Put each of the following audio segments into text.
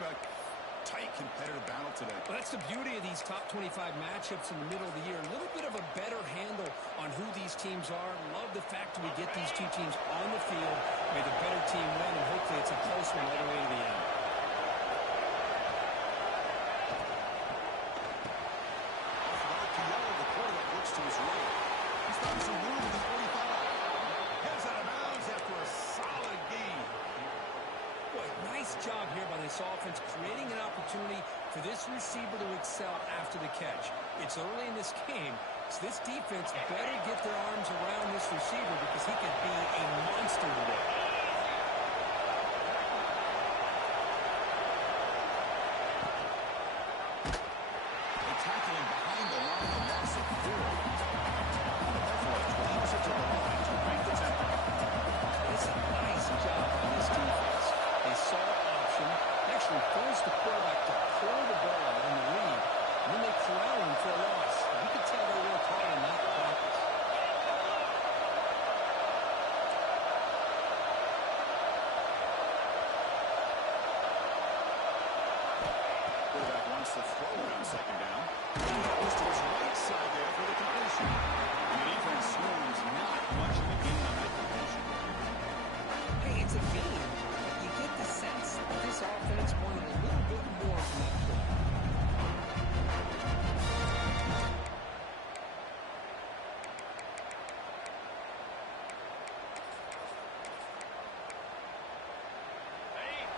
expect tight competitive battle today. Well, that's the beauty of these top 25 matchups in the middle of the year. A little bit of a better handle on who these teams are. Love the fact that we get these two teams on the field. May the better team win, and hopefully it's a close one all the way to the end. The quarterback looks to his right. He's found some room at the 45. Heads out of bounds after a solid gain. Boy, nice job here by this offense, creating an opportunity for this receiver to excel after the catch. It's early in this game, so this defense better get their arms around this receiver because he could be a monster today. They tackle him behind the line, a loss of 4. The Buffalo claims it to the line to break the tempo. It's a nice job on this defense. They saw option, actually forced the quarterback to pull the ball on the lead, and then they corral him for a loss. You could tell they worked hard on that practice. Quarterback wants to throw it on second down. He goes to his right side there for the completion. And the defense swarms not much of a gain on that completion. Hey, it's a game. You get the sense that this offense wanted a little bit more from that play.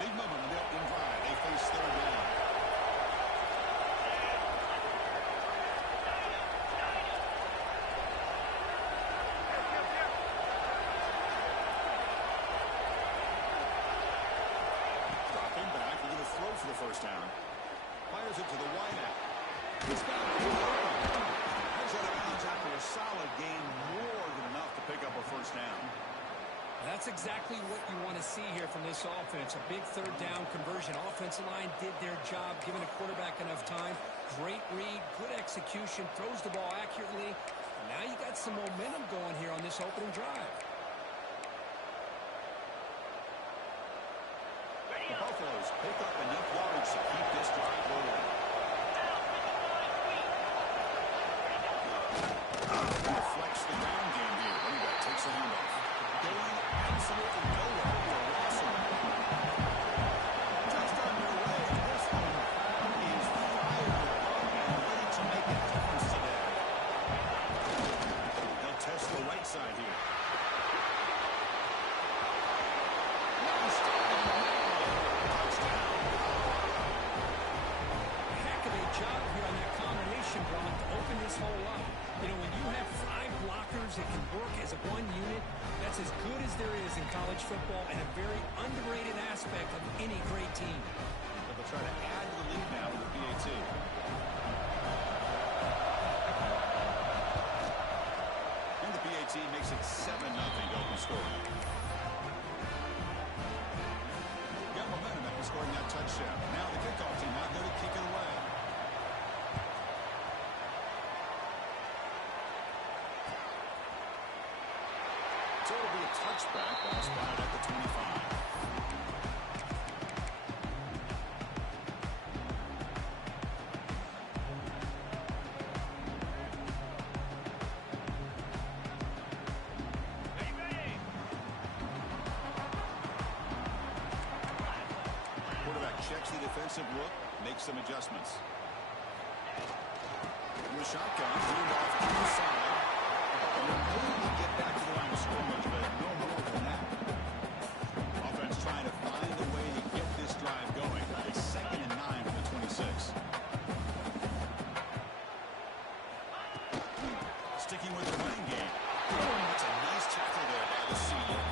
Big moment on the opening drive. They face third down. Dropping back, we're going to throw for the first down. Fires it to the wideout. He's got it. Heads out of bounds after a solid gain, more than enough to pick up a first down. That's exactly what you want to see here from this offense. A big third down conversion. Offensive line did their job, giving a quarterback enough time. Great read, good execution, throws the ball accurately. And now you got some momentum going here on this opening drive. The Buffaloes pick up enough yards to keep this drive rolling. Deflects the ground game here. Running back takes the handoff. Going absolutely nowhere for a loss of it. Touchdown underway. This one is fired up and ready to make a difference today. They'll test the right side here. Heck of a job here on that combination run to open this hole up. You know, when you have 5 blockers that can work as a one unit, that's as good as there is in college football and a very underrated aspect of any great team. But they'll try to add to the lead now with the PAT. And the PAT makes it 7-0 to open score. Got momentum after scoring that touchdown. Now the kickoff team out there to kick it away. So it'll be a touchback. Ball spotted at the 25. Quarterback checks the defensive look, makes some adjustments. In the shotgun, lead off to the side. And they're able to get back to the line of scrimmage, but no more than that. Offense trying to find a way to get this drive going. It's 2nd and 9 from the 26. Sticking with the running game. That's a nice tackle there by the senior.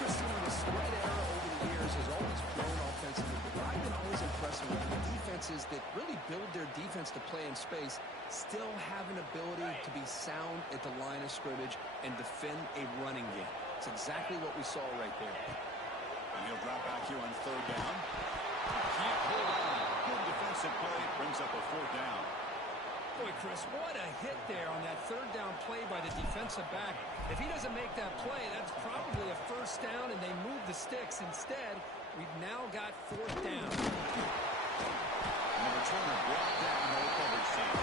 Christian, the spread era over the years has always grown offensively, but I've been always impressed with the defenses that really build their defense to play in space still have an ability to be sound at the line of scrimmage and defend a running game. It's exactly what we saw right there. And he'll drop back here on 3rd down. Can't hold on. Good defensive play. Brings up a 4th down. Boy, Chris, what a hit there on that 3rd down play by the defensive back. If he doesn't make that play, that's probably a 1st down, and they move the sticks. Instead, We've now got 4th down. And the returner brought down the coverage team.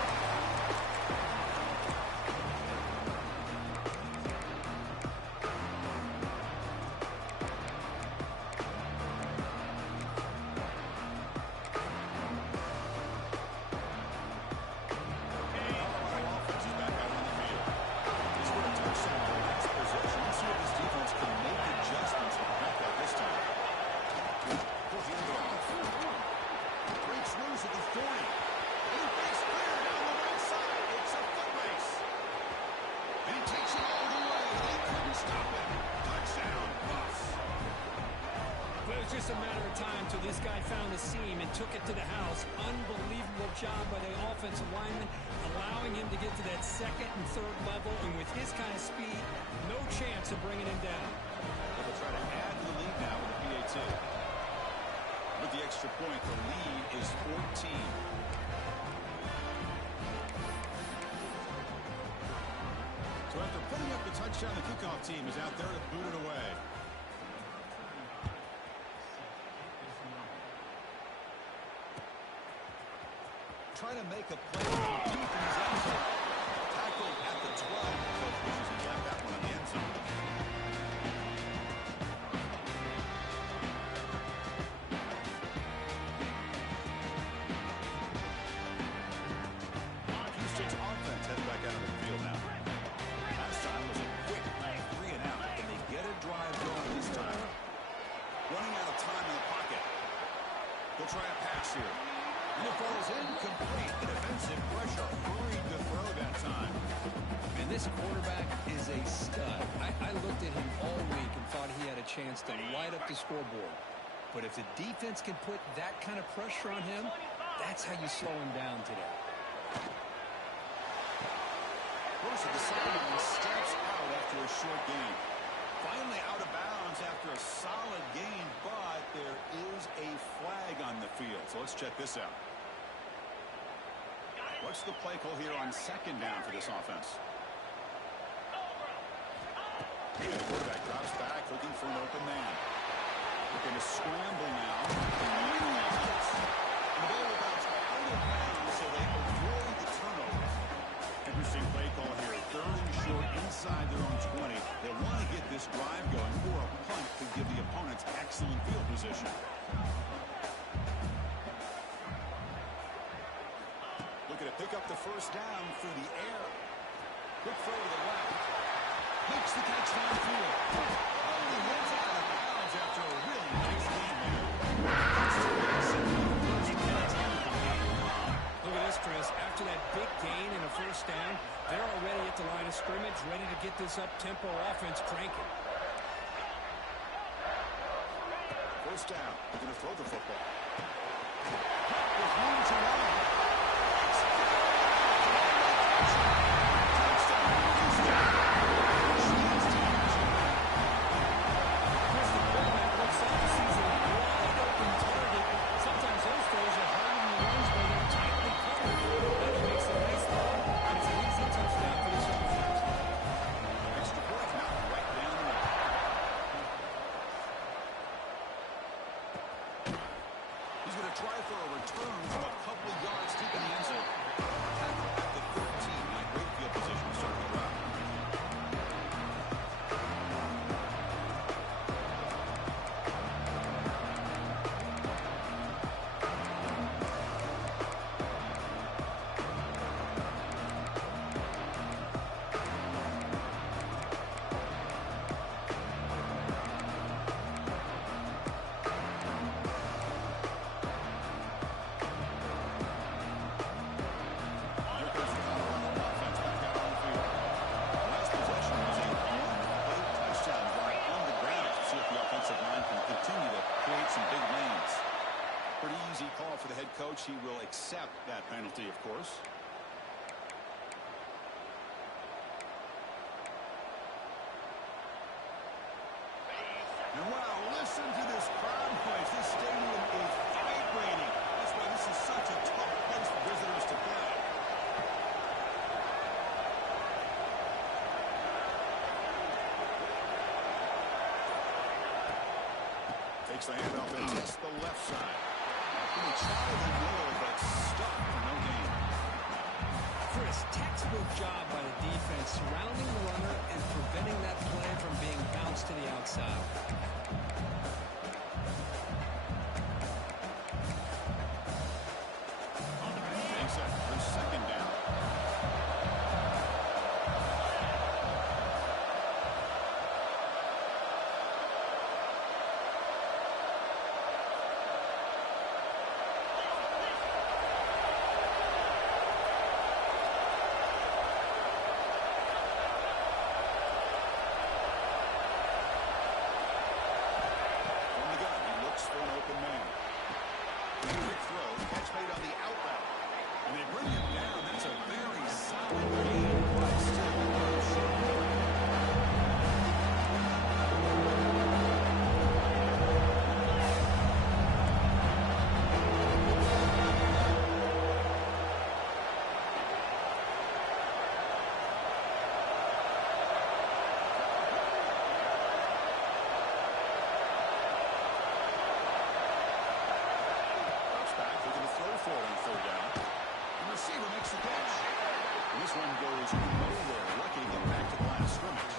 Just a matter of time till this guy found a seam and took it to the house. Unbelievable job by the offensive lineman, allowing him to get to that 2nd and 3rd level, and with his kind of speed, no chance of bringing him down. They'll try to add to the lead now with the PAT. With the extra point, the lead is 14. So after putting up the touchdown, the kickoff team is out there to boot it away. Trying to make a play deep in his end zone. Tackled at the 12. Coach wishes he got that one in the end zone. Houston's offense headed back out of the field now. Last time was a quick 3 and out. Can they get a drive going this time? Running out of time in the pocket. They'll try a pass here. And the ball is incomplete. The defensive pressure hurried to throw that time. And this quarterback is a stud. I looked at him all week and thought he had a chance to light up the scoreboard. But if the defense can put that kind of pressure on him, that's how you slow him down today. Goes to the sideline, steps out after a short gain. Finally out of bounds after a solid gain, but there is a flag on the field. So let's check this out. What's the play call here on 2nd down for this offense? And the quarterback drops back, looking for an open man. Looking to scramble now. And the ball will bounce out of bounds, so they avoid the turnover. Interesting play call here. 3rd and short inside their own 20. They want to get this drive going, or a punt to give the opponents excellent field position. Looking to pick up the 1st down through the air. Quick throw to the left. Makes the catch downfield. Only wins out of bounds after a really nice game there. Look at this, Chris. After that big gain and a 1st down, they're already at the line of scrimmage, ready to get this up-tempo offense cranking. 1st down. They're going to throw the football. With room to run. Try for a return from a couple of yards deep in the end zone. Tackle at the 13. Not great field position to start the drive. For the head coach, he will accept that penalty, of course. And wow, listen to this crowd noise. This stadium is vibrating. That's why this is such a tough place for visitors to play. Takes the handoff and tests the left side. He tried the middle, but stuck for no gain. Chris, textbook job by the defense surrounding the runner and preventing that play from being bounced to the outside. Takes it for second down. This one goes nowhere. Lucky to get back to the line of scrimmage.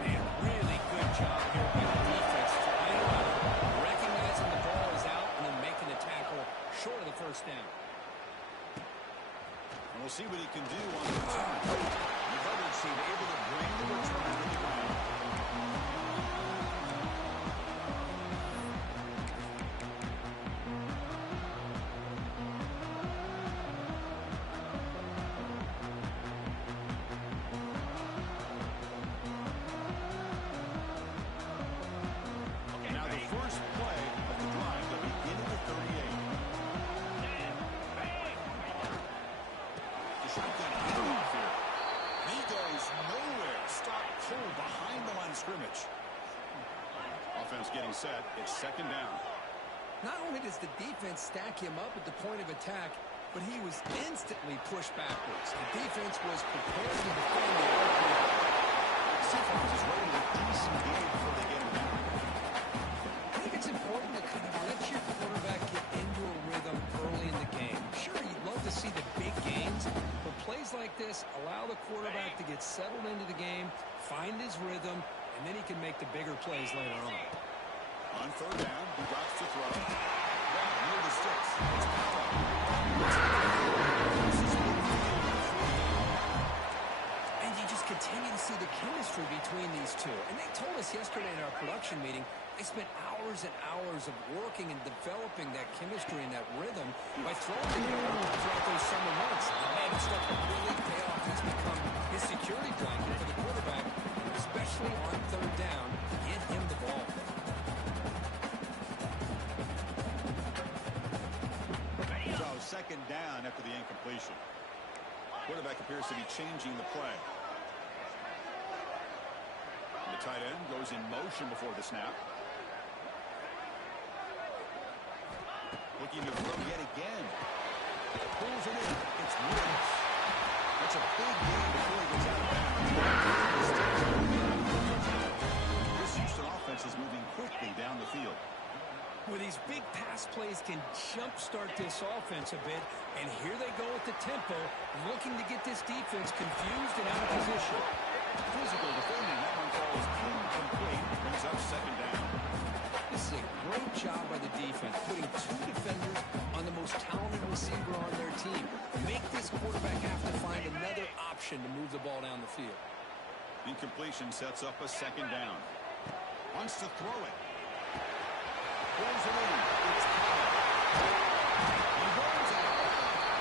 Man, really good job here by the defense. Flying around, recognizing the ball is out, and then making the tackle short of the first down. And we'll see what he can do on the return. The coverage team able to bring the return to the ground. Scrimmage. Offense getting set. It's second down. Not only does the defense stack him up at the point of attack, but he was instantly pushed backwards. The defense was prepared to defend the outfield. Seahawks is ready to disengage before they get him down. I think it's important to kind of let your quarterback get into a rhythm early in the game. Sure, you'd love to see the big gains, but plays like this allow the quarterback to get settled into the game, find his rhythm, and then he can make the bigger plays later on. On third down, he drops to throw. Brown near the sticks. And you just continue to see the chemistry between these two. And they told us yesterday in our production meeting, they spent hours and hours of working and developing that chemistry and that rhythm by throwing together throughout those summer months. And it's starting to really pay off. It's become his security blanket for the quarterback, especially on third down, to get him the ball. So second down after the incompletion. Quarterback appears to be changing the play. The tight end goes in motion before the snap. Looking to throw yet again. Pulls it in. It's Woods. That's a big game before he gets out of bounds. This Houston offense is moving quickly down the field. Well, these big pass plays can jumpstart this offense a bit, and here they go at the tempo, looking to get this defense confused and out of position. Physical defending. That one falls incomplete. Brings up second down. This is a great job by the defense, putting two defenders on the most talented receiver on their team. Make this quarterback have to find another option to move the ball down the field. Incompletion sets up a second down. Wants to throw it. Pulls it in. It's Ncaa. He rolls it out.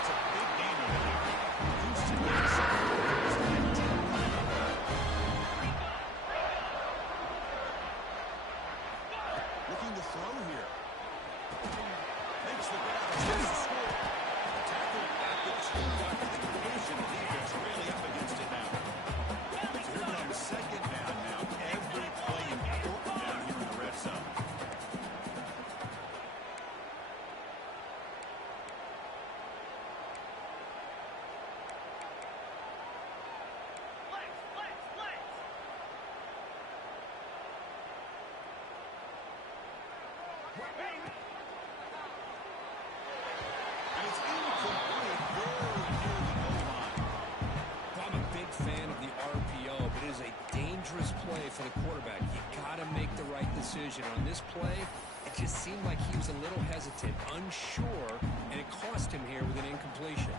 It's a big game over there. Houston gets looking to throw here. Makes the grab. It's the score. Tackle at the 2-yard line. The defense really up against it now. So here comes second down now. Every play important down here in the red zone. to the quarterback. You got to make the right decision. On this play, it just seemed like he was a little hesitant, unsure, and it cost him here with an incompletion.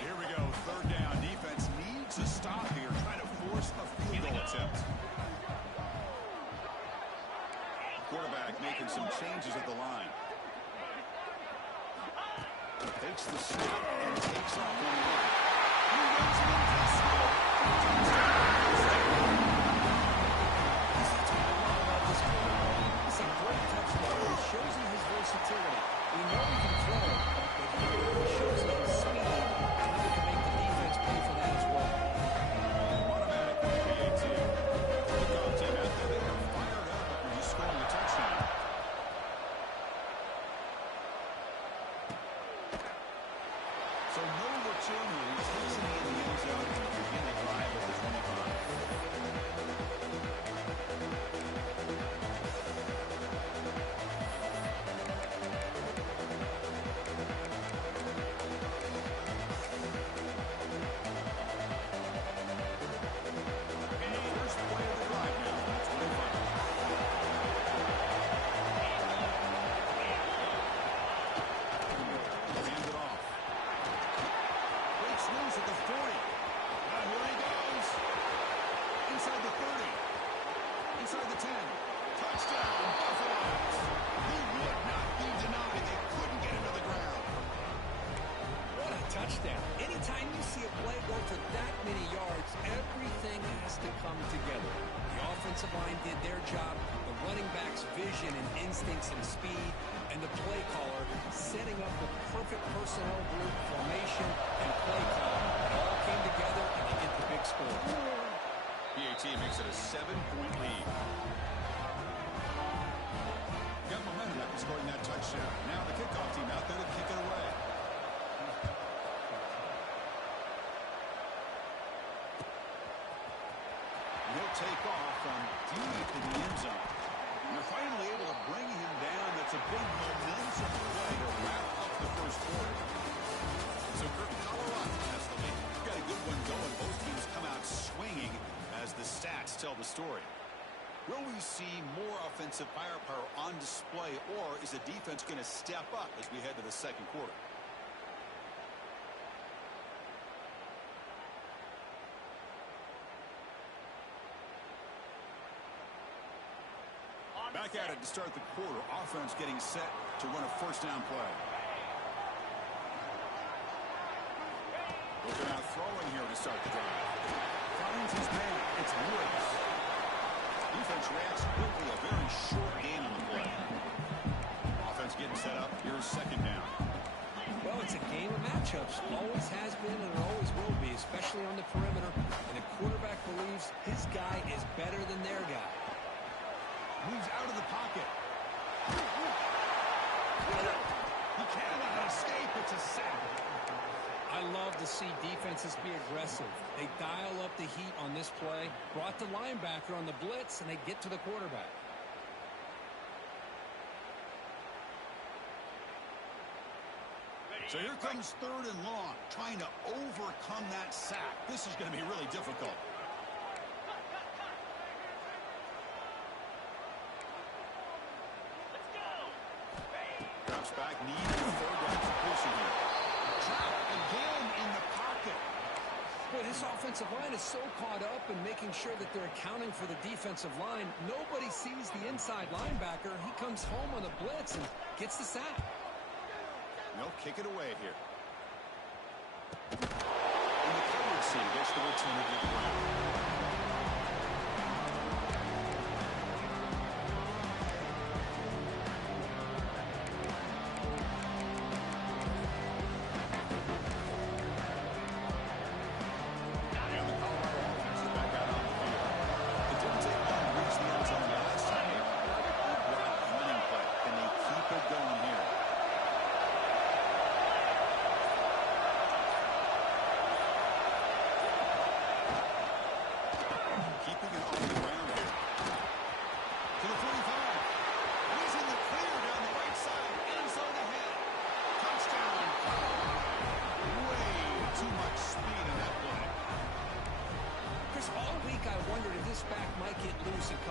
Here we go, third down. Defense needs a stop here, trying to force a field goal attempt. Quarterback making some changes at the line. Takes the snap and takes off on the line. He runs it into the snap. It's a great touchdown. It shows him his versatility. We know he can throw, but here he shows his speed, and he can make the defense pay for that as well. Automatic with the PAT. Kickoff team out there. They are fired up after he's scoring a touchdown. So no return here. He takes it in the end zone and begin the drive at the 25. Touchdown. Anytime you see a play go for that many yards, everything has to come together. The offensive line did their job, the running back's vision and instincts and speed, and the play caller setting up the perfect personnel group, formation, and play call. It all came together, and they get the big score. PAT makes it a 7-point lead. Got momentum after scoring that touchdown. Now the kickoff team out there to kick it away. He'll take off from deep in the end zone. And they're finally able to bring him down. That's a big momentum play to wrap up the first quarter. So Colorado has the lead. Got a good one going. Both teams come out swinging as the stats tell the story. Will we see more offensive firepower on display, or is the defense going to step up as we head to the second quarter? Back at it to start the quarter. Offense getting set to run a first down play. Looking out throwing here to start the drive. Finds his man. It's Woods. Defense reacts quickly. A very short gain on the play. Offense getting set up. Here's second down. Well, it's a game of matchups. Always has been and it always will be, especially on the perimeter. And the quarterback believes his guy is better than their guy. Moves out of the pocket. He cannot escape. It's a sack. I love to see defenses be aggressive. They dial up the heat on this play, brought the linebacker on the blitz, and they get to the quarterback. So here comes third and long, trying to overcome that sack. This is going to be really difficult. Drops back, needs a third down completion here. Trap again in the pocket. Boy, this offensive line is so caught up in making sure that they're accounting for the defensive line. Nobody sees the inside linebacker. He comes home on the blitz and gets the sack. They'll kick it away here. In the coverage scene, gets the return to the ground.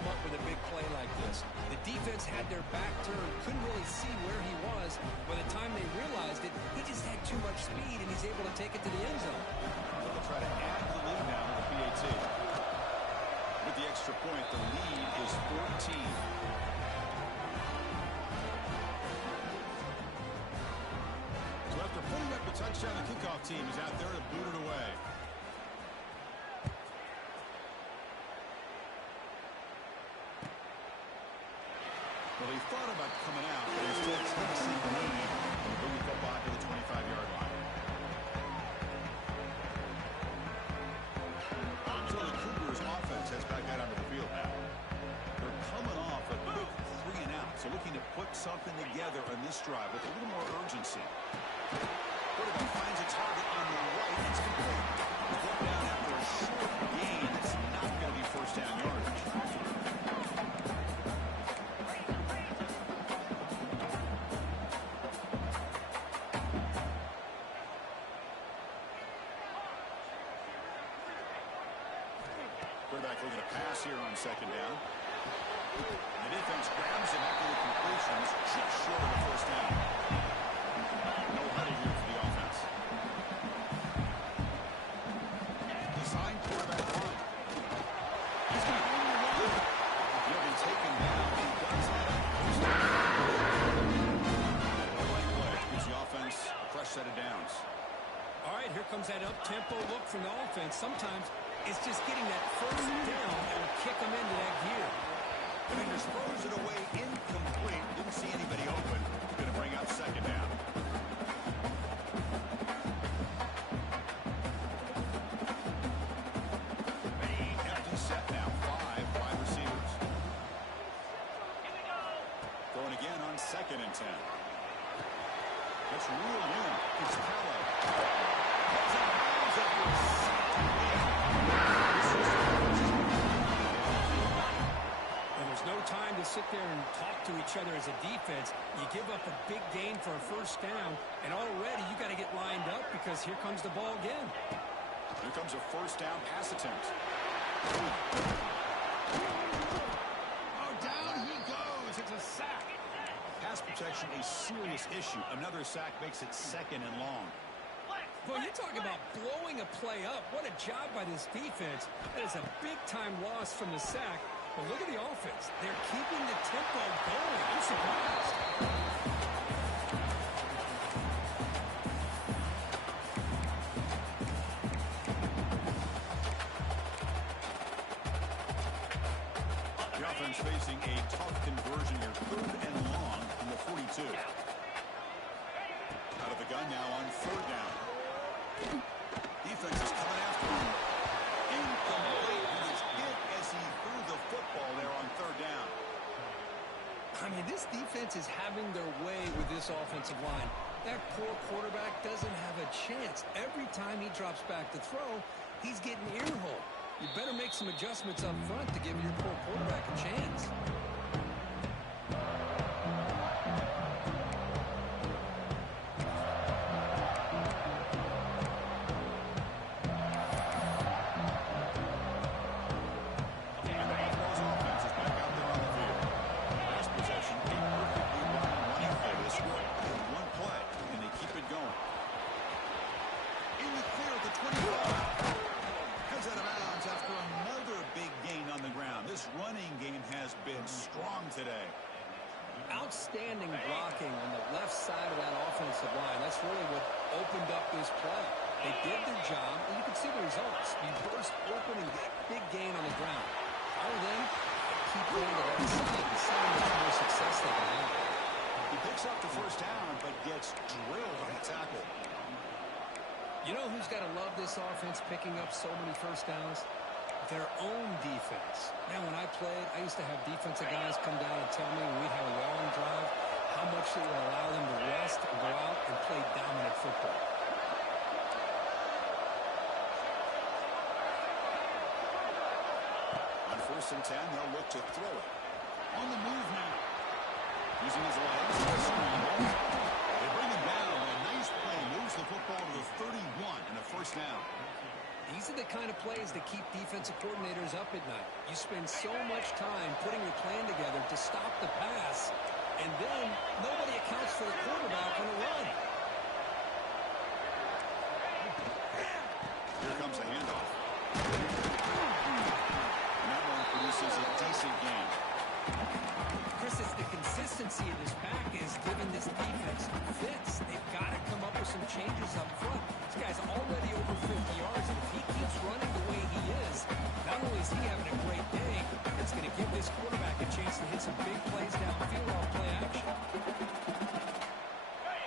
come up with a big play like this. The defense had their back turned, couldn't really see where he was. By the time they realized it, he just had too much speed, and he's able to take it to the end zone. They'll try to add to the lead now with the PAT. With the extra point, the lead is 14. So after putting up a touchdown, the kickoff team is out there to boot it away. Well, he thought about coming out, but instead Tennessee lead and bring the football to the 25-yard line. So the Cougars offense has back out onto the field now. They're coming off a quick 3 and out, so looking to put something together on this drive with a little more urgency. Quarterback finds a target on the right. It's complete. Brought down after a short gain. It's not going to be first down yardage. Quarterback looking to pass here on second down. The defense grabs him after the completion. It's just short of the first down. No hurry here for the offense. Design quarterback run. He's going to hold the run. He'll be taken down. He does have a first down. The right play gives the offense a fresh set of downs. All right, here comes that up-tempo look from the offense. Sometimes it's just getting that first down that will kick them into that gear. Defenders throws it away incomplete. Didn't see anybody open. Going to bring up second down. Empty set now. 5 wide receivers. Throwing again on 2nd and 10. Let's reel in. It's Ncaa. There's no time to sit there and talk to each other as a defense. You give up a big gain for a first down, and already you got to get lined up because here comes the ball again. Here comes a first down pass attempt. Oh, down he goes. It's a sack. Pass protection, a serious issue. Another sack makes it 2nd and long. Boy, you talk about blowing a play up. What a job by this defense. That is a big-time loss from the sack. But look at the offense. They're keeping the tempo going. I'm surprised. The offense facing a tough conversion here. 3rd and long from the 42. Out of the gun now on 3rd down. Defense is coming after him. Incomplete. He was hit as he threw the football there on 3rd down. I mean, this defense is having their way with this offensive line. That poor quarterback doesn't have a chance. Every time he drops back to throw, he's getting earholed. You better make some adjustments up front to give your poor quarterback a chance. Today. Outstanding blocking on the left side of that offensive line. That's really what opened up this play. They did their job, and you can see the results. You burst open and get a big gain on the ground. Follow them, keep going to that side and see how much more success they can have. He picks up the first down, but gets drilled on the tackle. You know who's got to love this offense picking up so many first downs? Their own defense. Man, when I played, I used to have defensive guys come down and tell me when we'd have a long drive how much it would allow them to rest and go out and play dominant football. On 1st and 10, they'll look to throw it. On the move now. Using his legs. They bring him down. A nice play. Moves the football to the 31 and a first down. These are the kind of plays that keep defensive coordinators up at night. You spend so much time putting your plan together to stop the pass, and then nobody accounts for the quarterback on a run. Here comes the handoff. And that one produces a decent game. Chris, it's the consistency of this pack is giving this defense fits. They've got to come up with some changes up front. This guy's already over 50 yards, and if he keeps running the way he is, not only is he having a great day, it's going to give this quarterback a chance to hit some big plays downfield off play action.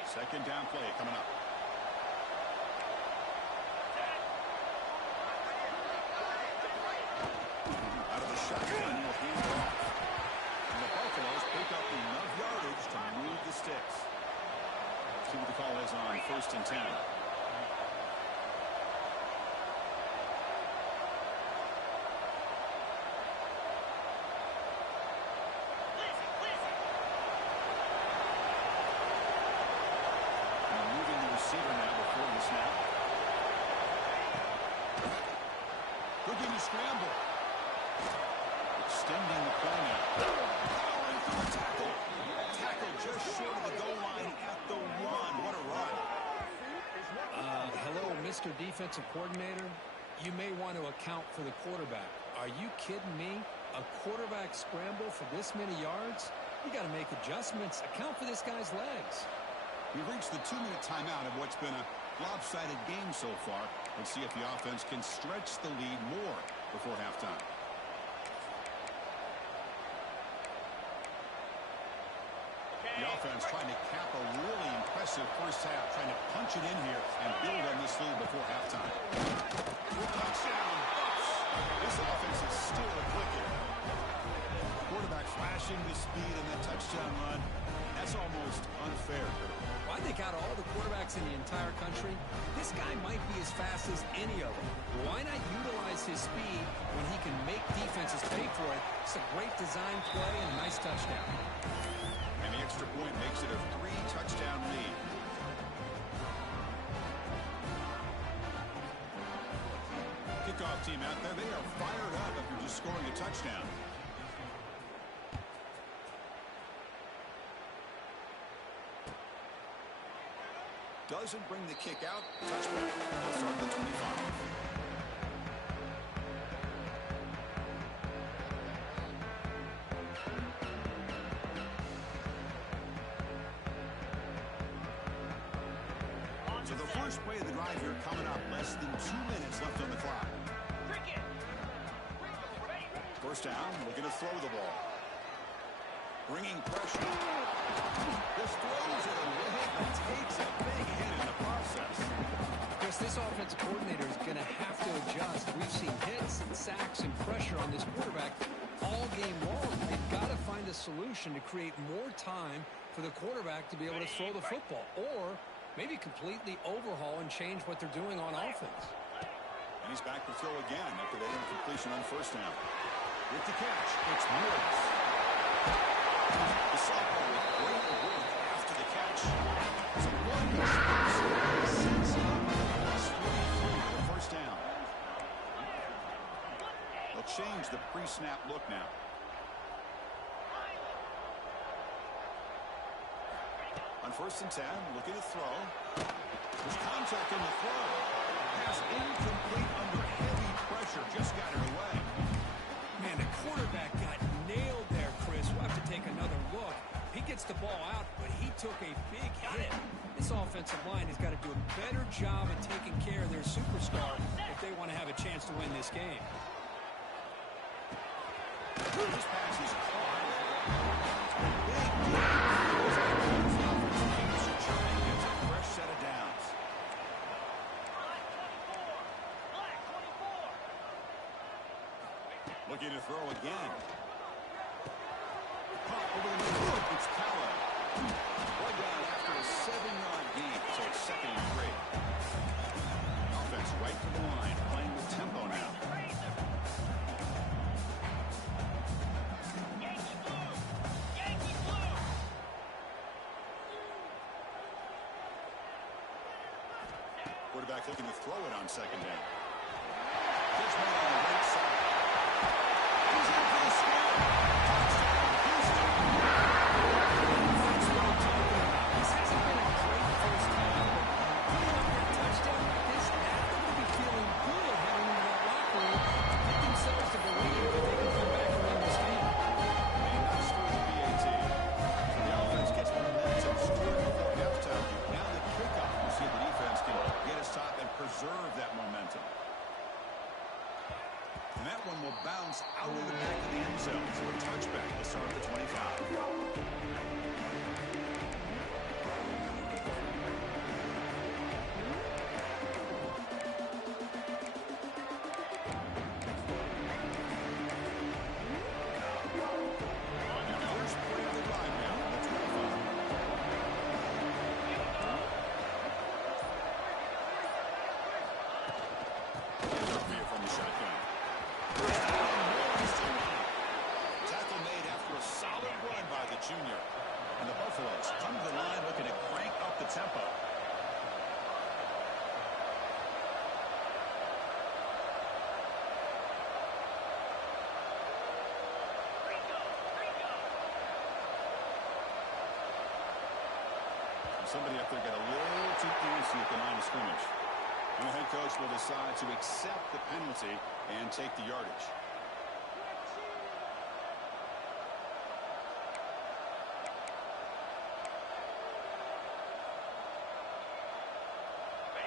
Second down play coming up. Out of the shotgun, he'll hand it off. And the Buffaloes pick up enough yardage to move the sticks. See what the call is on 1st and 10. Receiver now before the snap. Looking to scramble. Extending the play now. Powering through a tackle. Tackle just short of the goal line at the one. What a run. Hello, Mr. Defensive Coordinator. You may want to account for the quarterback. Are you kidding me? A quarterback scramble for this many yards? You got to make adjustments. Account for this guy's legs. We've reached the 2-minute timeout of what's been a lopsided game so far. Let's see if the offense can stretch the lead more before halftime. The offense trying to cap a really impressive first half, trying to punch it in here and build on this lead before halftime. Touchdown, Bucks. This offense is still clicking. Quarterback flashing the speed in that touchdown run. That's almost unfair. I think out of all the quarterbacks in the entire country, this guy might be as fast as any of them. Why not utilize his speed when he can make defenses pay for it? It's a great design play and a nice touchdown. And the extra point makes it a 3-touchdown lead. Kickoff team out there, they are fired up after just scoring a touchdown. Doesn't bring the kick out. Touchback. They'll start at the 25. So the first play of the drive here coming up. Less than 2 minutes left on the clock. First down, looking to throw the ball. Bringing pressure. This throws it away, but takes a big hit in the process. Chris, this offensive coordinator is going to have to adjust. We've seen hits and sacks and pressure on this quarterback all game long. They've got to find a solution to create more time for the quarterback to be able to throw the football, or maybe completely overhaul and change what they're doing on offense. And he's back to throw again after that incompletion on first down. With the catch, it's Woods. The sophomore with great work after the catch. So one sets up +43 for the first down. They'll change the pre-snap look now. On 1st and 10, looking to throw. There's contact on the throw. Pass incomplete under heavy pressure. Just got it away. Man, the quarterback got nailed there, Chris. We'll have to take another look. He gets the ball out, but he took a big hit. This offensive line has got to do a better job of taking care of their superstar if they want to have a chance to win this game. This pass is caught. Big gets a fresh set of downs. Looking to throw again. Pop over the middle. It's Ncaa. One down after a 7-yard gain, so it's 2nd and 3. Offense right to the line, playing with tempo now. Quarterback looking to throw it on 2nd down. made on the right side. He's in for the score. Touchdown, Houston. That's what I'm talking about. This hasn't been a great first half, but putting up that touchdown like this, now they're going to be feeling good heading into that locker room to get themselves to believe that they can come back and win this game. May not score the PAT. The offense gets momentum scored before halftime. Now the kickoff. We'll see if the defense can get a stop and preserve that momentum. And that one will bounce out of the back of the end zone for a touchback at the start of the 25. First play of the drive now, the 25. Handoff here from the shotgun. Tackle made after a solid run by the junior. And the Buffaloes come to the line looking to crank up the tempo. Somebody up there got a little too antsy at the line of scrimmage. And the head coach will decide to accept the penalty and take the yardage.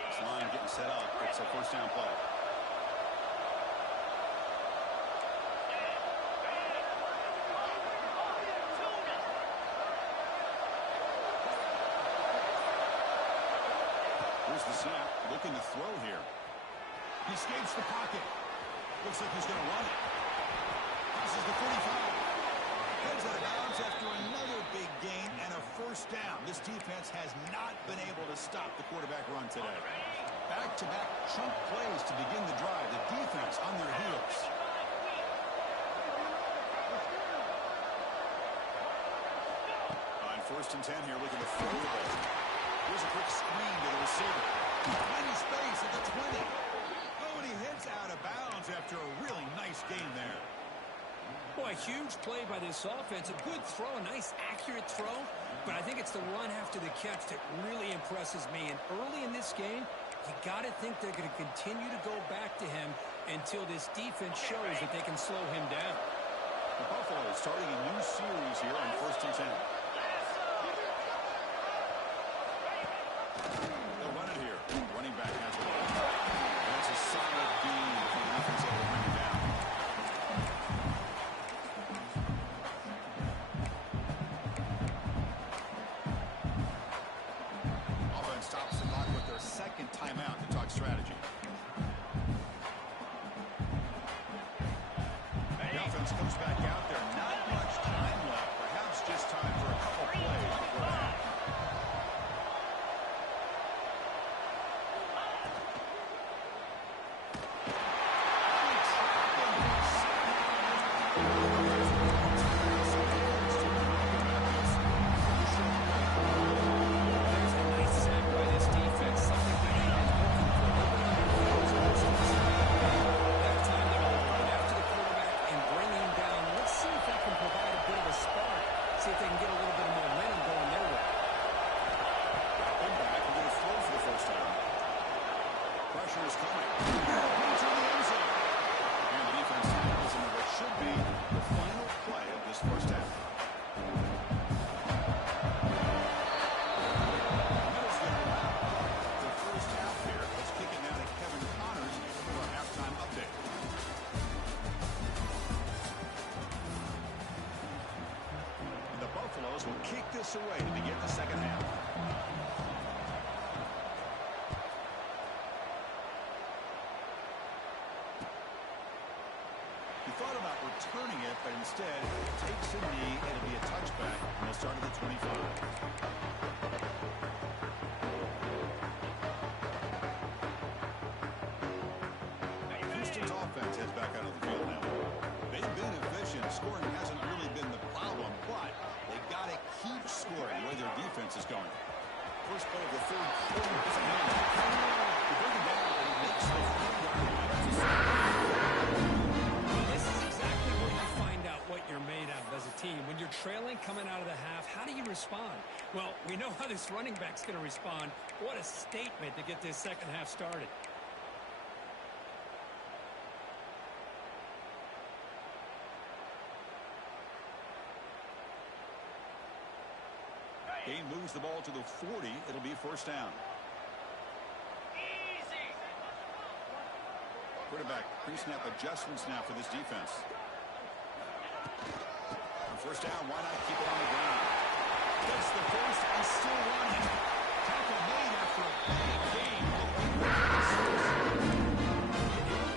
This line getting set up. It's a first down play. Here's the snap, looking to throw here. He escapes the pocket. Looks like he's going to run it. Passes the 45. Heads out of bounds after another big gain and a first down. This defense has not been able to stop the quarterback run today. Back-to-back chunk plays to begin the drive. The defense on their heels. On first and 10 here, looking to throw the ball. Here's a quick screen to the receiver. Plenty space at the 20. Oh, and he hits out of bounds after a really nice game there. Boy, a huge play by this offense. A good throw, a nice accurate throw. But I think it's the run after the catch that really impresses me. And early in this game, you got to think they're going to continue to go back to him until this defense shows that they can slow him down. The Buffaloes starting a new series here on first and 10. They'll run it here. Running back has the ball. That's a solid gain for the defense able to bring it down. Offense stops the clock with their second timeout to talk strategy. The offense comes back out there. Not much time left. Perhaps just time for a couple plays before the half. There's a nice sack by this defense, something that he has been looking for. That time they will run after the quarterback and bring him down. Let's see if that can provide a bit of a spark. See if they can get a little bit of momentum going their way. Come back. We're going to throw for the first time. Pressure is coming. Into the end zone. And the defense tackles into what should be the final play of this first half. That is going to wrap up the first half here. Let's kick it now to Kevin Connors for our halftime update. And the Buffaloes will kick this away to begin the second half. He thought about returning it, but instead takes a knee. It'll be a touchback, and they'll start at the 25. Houston's offense heads back out of the field now. They've been efficient. Scoring hasn't really been the problem, but they got to keep scoring the way their defense is going. First play of the third quarter is a handoff. They bring it down, and he makes the 3-yard line. team. When you're trailing coming out of the half, how do you respond? Well, we know how this running back's going to respond. What a statement to get this second half started. Gain moves the ball to the 40. It'll be first down. Quarterback pre-snap adjustments now for this defense. On first down, why not keep it on the ground? Gets the first and still running. Tackle made after a big game.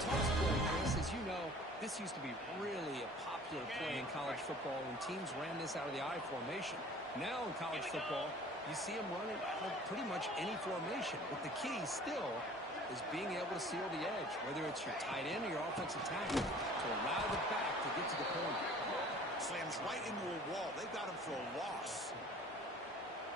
Toss play, Chris. As you know, this used to be really a popular play in college football when teams ran this out of the I formation. Now in college football, you see them running pretty much any formation. But the key still is being able to seal the edge, whether it's your tight end or your offensive tackle, to allow the back to get to the corner. Slams right into a wall. They've got him for a loss.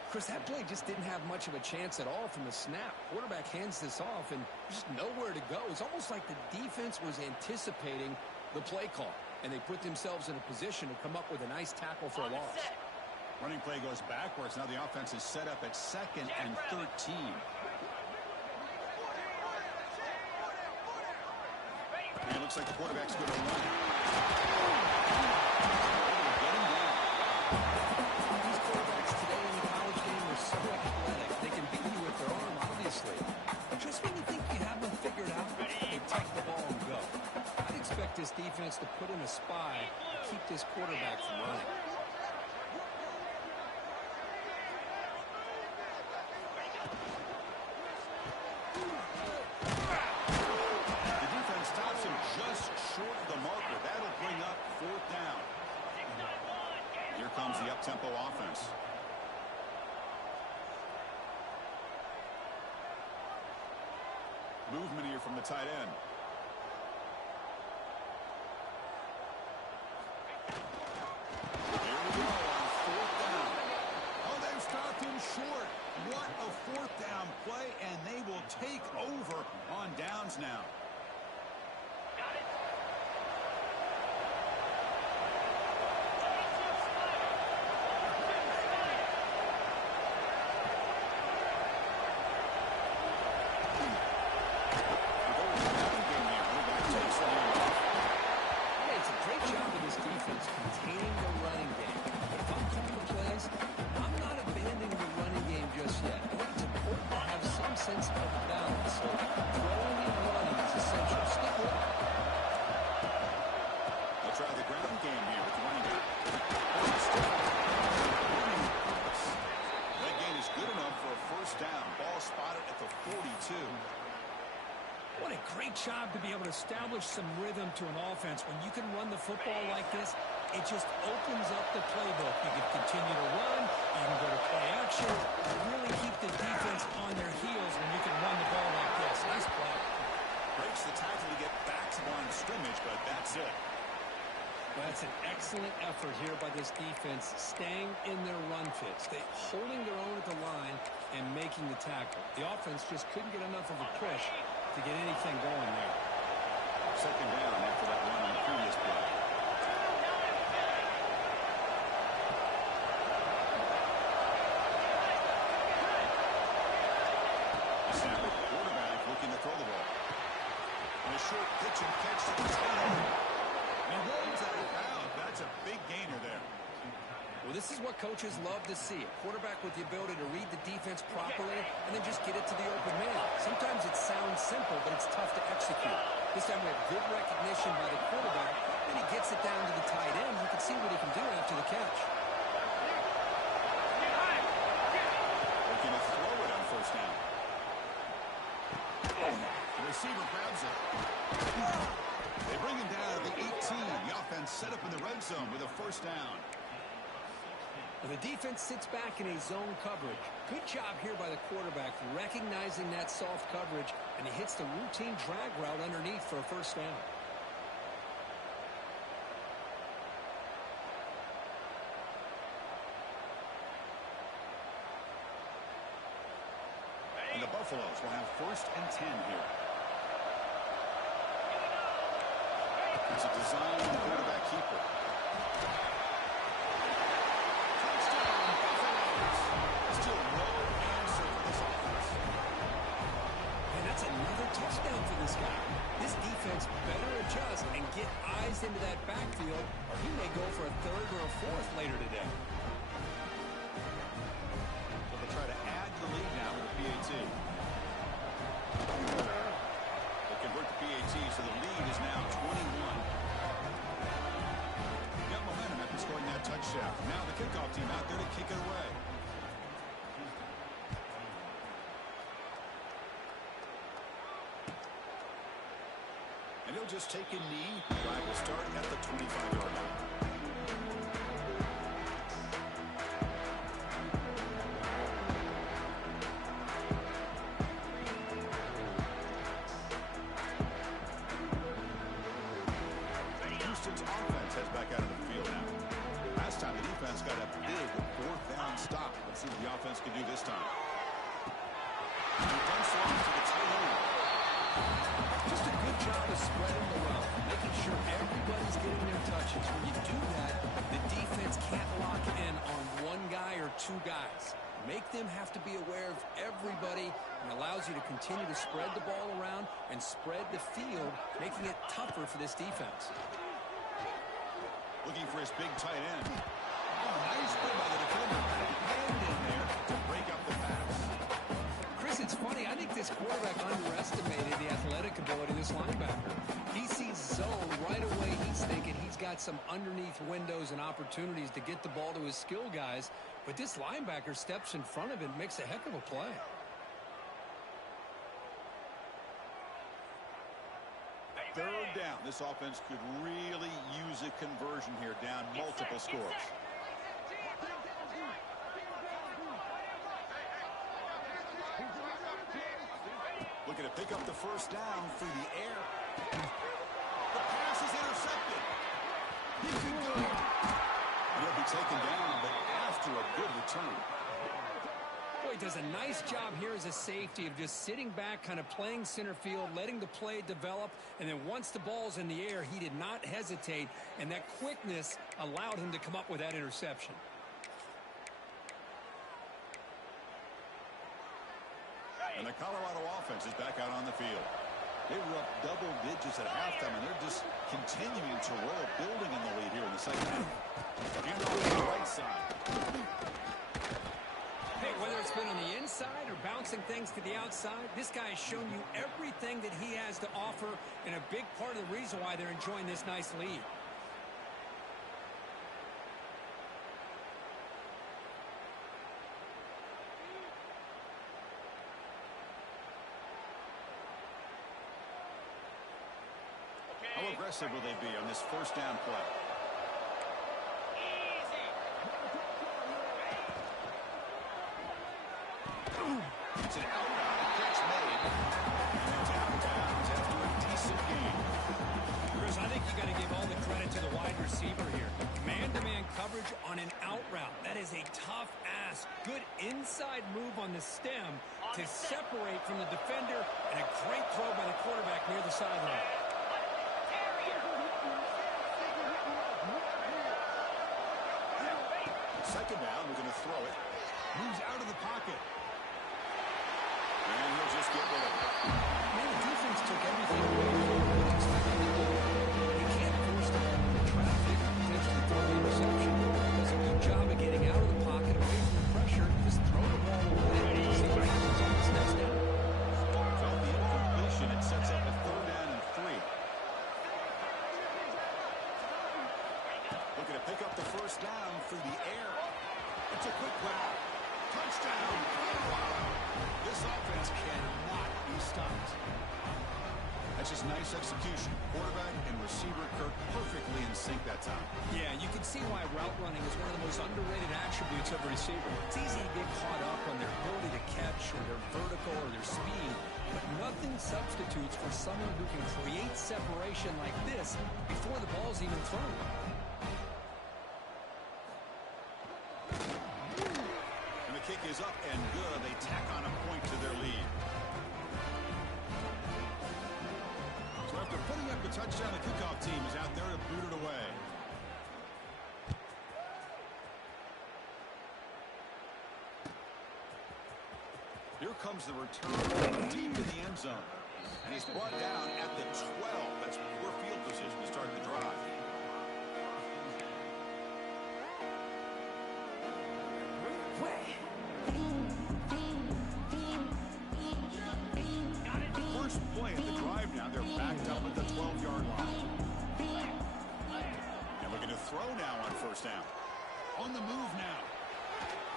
Chris, that play just didn't have much of a chance at all from the snap. Quarterback hands this off, and there's just nowhere to go. It's almost like the defense was anticipating the play call, and they put themselves in a position to come up with a nice tackle for a loss. Running play goes backwards. Now the offense is set up at 2nd and 13. And it looks like the quarterback's going to run. These quarterbacks today in the college game are so athletic. They can beat you with their arm, obviously. But just when you think you have them figured out, they take the ball and go. I'd expect this defense to put in a spy to keep this quarterback from running. Just short of the marker. That'll bring up 4th down. Here comes the up-tempo offense. Movement here from the tight end. Here we go on 4th down. Oh, they've stopped him short. What a 4th down play, and they will take over on downs now. What a great job to be able to establish some rhythm to an offense. When you can run the football like this, it just opens up the playbook. You can continue to run, you can go to play action, and really keep the defense on their heels when you can run the ball like this. Nice play. Breaks the tackle to get back to the line of scrimmage, but that's it. Well, that's an excellent effort here by this defense, staying in their run fits. They holding their own at the line and making the tackle. The offense just couldn't get enough of a push to get anything going there. 2nd down after that run on the previous play. Snap with the quarterback looking to throw the ball. And a short pitch and catch to the tight end. And he rolls out of bounds. That's a big gainer there. Well, this is what coaches love to see. A quarterback with the ability to read the defense properly and then just get it to the open man. Sometimes it sounds simple, but it's tough to execute. This time we have good recognition by the quarterback, and he gets it down to the tight end. You can see what he can do after the catch. Looking to throw it on first down. The receiver grabs it. They bring him down to the 18. The offense set up in the red zone with a first down. Well, the defense sits back in a zone coverage. Good job here by the quarterback, recognizing that soft coverage, and he hits the routine drag route underneath for a first down. And the Buffaloes will have 1st and 10 here. It's a design quarterback keeper. into that backfield, or he may go for a third or a fourth later today. So they'll try to add to the lead now with the PAT. They convert the PAT, so the lead is now 21. Got momentum after scoring that touchdown. Now the kickoff team out there to kick it away. And he'll just take a knee. Drive will start at the 25-yard line. Houston's offense heads back out of the field now. Last time the defense got a big fourth down stop. Let's see what the offense can do this time. They've done so to the tight end. Just a good job of spreading the wealth, making sure everybody's getting their touches. When you do that, the defense can't lock in on one guy or two guys. Make them have to be aware of everybody, and allows you to continue to spread the ball around and spread the field, making it tougher for this defense. Looking for his big tight end. Oh, nice play by the defender. Hand in there to break up the pass. Chris, it's funny. I think this quarterback underestimated the athletic ability of this linebacker. He sees zone right away. He's thinking he's got some underneath windows and opportunities to get the ball to his skill guys. But this linebacker steps in front of it and makes a heck of a play. Third down. This offense could really use a conversion here, down multiple scores. Looking to pick up the first down through the air. The pass is intercepted. He could go. He'll be taken down, but after a good return. Boy, he does a nice job here as a safety of just sitting back, kind of playing center field, letting the play develop, and then once the ball's in the air, he did not hesitate, and that quickness allowed him to come up with that interception. And the Colorado offense is back out on the field. They were up double digits at halftime, and they're just continuing to roll, building in the lead here in the second half. And on the right side. Hey, whether it's been on the inside or bouncing things to the outside, this guy has shown you everything that he has to offer, and a big part of the reason why they're enjoying this nice lead. How aggressive will they be on this first down play? It's an out-of-bounds catch made. And it's out of bounds after a decent game. Chris, I think you got to give all the credit to the wide receiver here. Man-to-man coverage on an out route. That is a tough ask. Good inside move on the stem to separate from the defender, and a great throw by the quarterback near the sideline. Second down, we're going to throw it. Moves out of the pocket. And he'll just get rid of it. Man, the defense took everything away from what was expected to do. You can't force them into the traffic, potentially throw the interception. Does a good job of getting out of the pocket, away from the pressure. Just throw the ball away. See what happens on this next down. Felt the incompletion. It sets up a third down and 3. Looking to pick up the first down through the air. It's a quick grab. Touchdown. This offense cannot be stopped. That's just nice execution. Quarterback and receiver Kirk perfectly in sync that time. Yeah, you can see why route running is one of the most underrated attributes of a receiver. It's easy to get caught up on their ability to catch or their vertical or their speed, but nothing substitutes for someone who can create separation like this before the ball's even thrown. Kick is up and good. They tack on a point to their lead. So after putting up the touchdown, the kickoff team is out there to boot it away. Here comes the return deep in the end zone. And he's brought down at the 12. That's poor field position to start the drive. play at the drive now. They're backed up at the 12-yard line. And looking to throw now on first down. On the move now.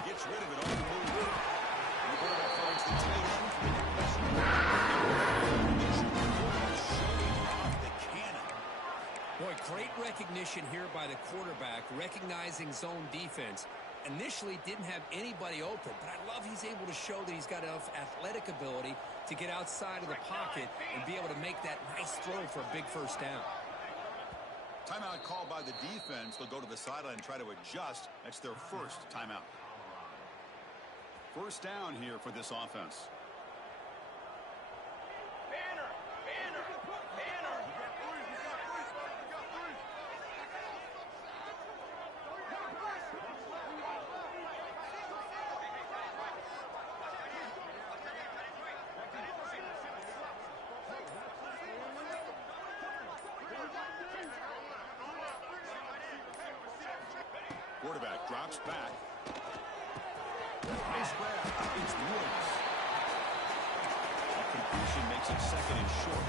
Gets rid of it on the move. And the quarterback finds the tight end for the completion. Showing off the cannon. Boy, great recognition here by the quarterback, recognizing zone defense. Initially didn't have anybody open, but I love he's able to show that he's got enough athletic ability to get outside of the pocket and be able to make that nice throw for a big first down. Timeout called by the defense. They'll go to the sideline and try to adjust. That's their first timeout. First down here for this offense. Quarterback drops back. Nice grab. It's Woods. A completion makes it second and short.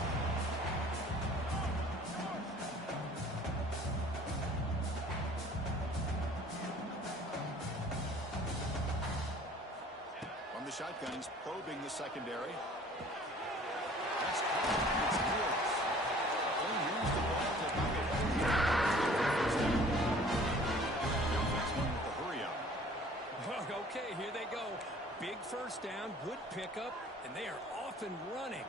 From the shotgun, he's probing the secondary. That's caught. It's Woods. They use the ball to back it. Okay, here they go. Big first down, good pickup, and they are off and running.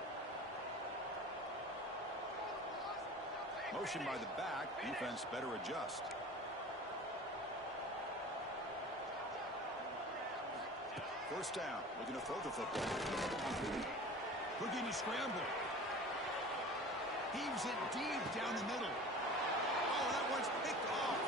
Motion by the back. Defense better adjust. First down. Looking to throw the football. Looking to scramble. Heaves it deep down the middle. Oh, that one's picked off.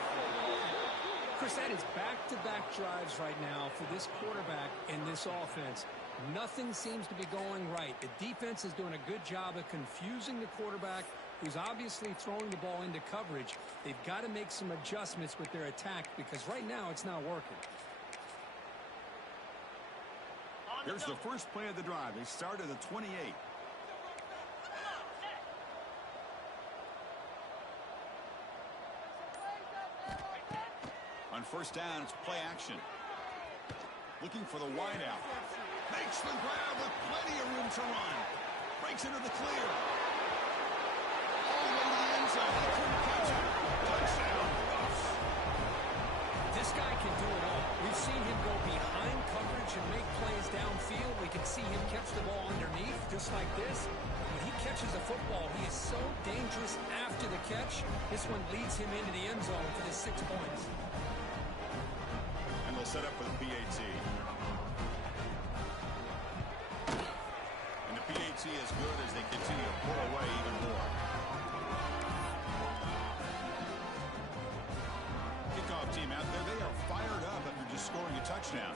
Chris, that is back-to-back drives right now for this quarterback and this offense. Nothing seems to be going right. The defense is doing a good job of confusing the quarterback, who's obviously throwing the ball into coverage. They've got to make some adjustments with their attack because right now it's not working. Here's the first play of the drive. They start at the 28. On first down, it's play action. Looking for the wideout. Makes the grab with plenty of room to run. Breaks into the clear. All the way to the end zone. He couldn't catch it. Touchdown, Buffs. This guy can do it all. We've seen him go behind coverage and make plays downfield. We can see him catch the ball underneath, just like this. When he catches a football, he is so dangerous after the catch. This one leads him into the end zone for the 6 points. And they'll set up for the PAT. And the PAT is good as they continue to pull away even more. Kickoff team out there, they are fired up after just scoring a touchdown.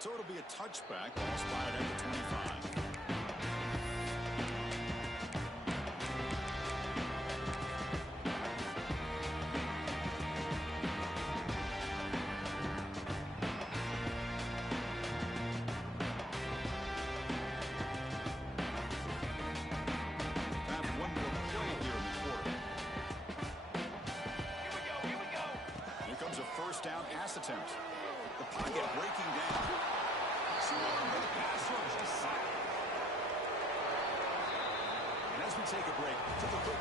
So it'll be a touchback. Expired at the 25. Down pass attempt. The pocket breaking down. Swarmed by the pass rush. And as we take a break, take a quick